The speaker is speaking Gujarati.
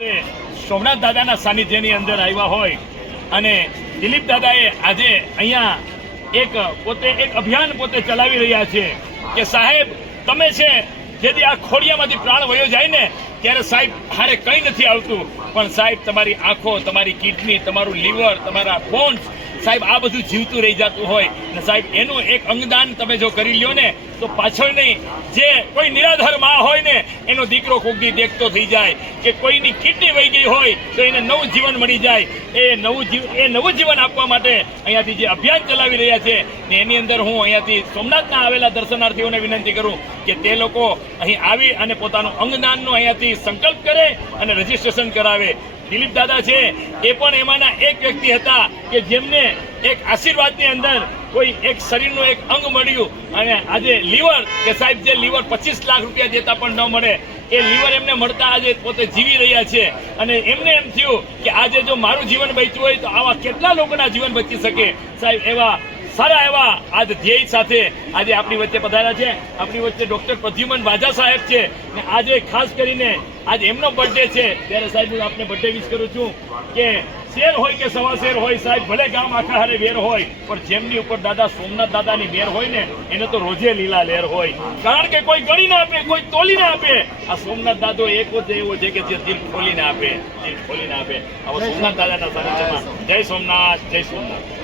સોમનાથ દાદાના સાનિધ્યની અંદર આવ્યા હોય અને દિલીપ દાદાએ આજે અહીંયા એક પોતે એક અભિયાન પોતે ચલાવી રહ્યા છે કે સાહેબ, તમે છે, જેથી આ ખોડિયામાંથી પ્રાણ વયો જાય ને, ત્યારે સાહેબ હારે કંઈ નથી આવતું. પણ સાહેબ, તમારી આંખો, તમારી કિડની, તમારું લીવર, તમારા બોન્સ સાહેબ, આ બધું જીવતું રહી જતું હોય ને સાહેબ, એનું એક અંગદાન તમે જો કરી લ્યો ને, તો પાછળ નહીં, જે કોઈ નિરાધારમાં હોય ને, એનો દીકરો કોકથી દેખતો થઈ જાય કે કોઈની કિડની વહી ગઈ હોય તો એને નવું જીવન મળી જાય. એ નવું જીવ, એ નવું જીવન આપવા માટે અહીંયાથી જે અભિયાન ચલાવી રહ્યા છે ને એની અંદર હું અહીંયાથી સોમનાથના આવેલા દર્શનાર્થીઓને વિનંતી કરું કે તે લોકો અહીં આવી અને પોતાનું અંગદાનનો અહીંયાથી સંકલ્પ કરે અને રજીસ્ટ્રેશન કરાવે. દિલીપ દાદા છે, એ પણ એમાંના એક વ્યક્તિ હતા કે જેમને એક આશીર્વાદની અંદર કોઈ એક શરીરનું એક અંગ મળ્યું. અને આજે લીવર, કે સાહેબ જે લીવર પચીસ લાખ રૂપિયા દેતા પણ ન મળે, એ લીવર એમને મળતા આજે પોતે જીવી રહ્યા છે. અને એમને એમ થયું કે આજે જો મારું જીવન બચ્યું હોય તો આવા કેટલા લોકોના જીવન બચી શકે? સાહેબ, એવા સારા એવા આજ ધ્યેય સાથે આજે આપણી વચ્ચે પધાર્યા છે. આપણી વચ્ચે ડોક્ટર પ્રદ્યુમન વાજા સાહેબ છે. ને આજે ખાસ કરીને આજ એમનો બર્થડે છે. ત્યારે સાહેબ હું આપને બર્થડે વિશ કરું છું કે શેર હોય કે સવા શેર હોય સાહેબ ભલે ગામ આખા હારે વેર હોય પણ જેમની ઉપર દાદા સોમનાથ દાદાની વેર હોય ને એને તો રોજે લીલા લેર હોય. કારણ કે કોઈ ગણી ના આપે કોઈ તોલી ના આપે. આ સોમનાથ દાદો એક જ એવો છે કે જે દિલ ખોલીને આપે દિલ ખોલીને આપે. આવા સોમનાથ દાદાના સાનિધ્યમાં. જય સોમનાથ જય સોમનાથ.